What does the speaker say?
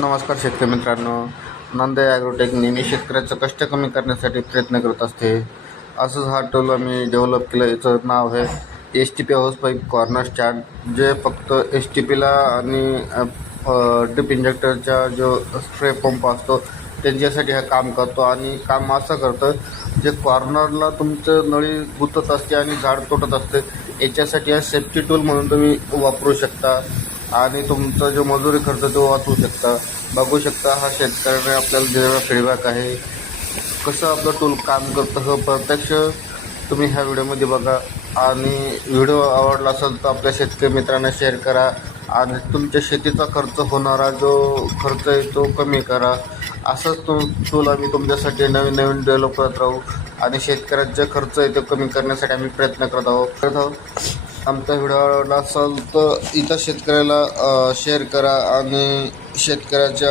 नमस्कार शेतकरी मित्रांनो, नंदा ॲग्रोटेक नेहमी शेतकऱ्याचं कष्ट कमी करण्यासाठी प्रयत्न करत असते. असंच हा टूल आम्ही डेव्हलप केलं. याचं नाव आहे STP house pipe corner stand, जे फक्त STPला आणि ड्रिप इंजेक्टरचा जो स्प्रे पंप असतो त्यांच्यासाठी हा काम करतो. आणि काम असं करतं, जे कॉर्नरला तुमचं नळी गुंतत असते आणि झाड तुटत असते, याच्यासाठी हा सेफ्टी टूल म्हणून तुम्ही वापरू शकता आणि तुमचा जो मजुरी खर्च तो वाचवू शकता. बघू शकता हा शेतकऱ्याने आपल्याला दिलेला फीडबॅक आहे. कसं आपलं टूल काम करतं हे प्रत्यक्ष तुम्ही ह्या व्हिडिओमध्ये बघा. आणि व्हिडिओ आवडला असेल तर आपल्या शेतकरी मित्रांना शेअर करा आणि तुमच्या शेतीचा खर्च होणारा जो खर्च आहे तो कमी करा. असंच टूल आम्ही तुमच्यासाठी नवीन नवीन डेव्हलप करत राहू आणि शेतकऱ्याचा खर्च आहे तो कमी करण्यासाठी आम्ही प्रयत्न करत आहोत. आमचा व्हिडिओ आवडला असेल तर इतर शेतकऱ्याला शेअर करा आणि शेतकऱ्याच्या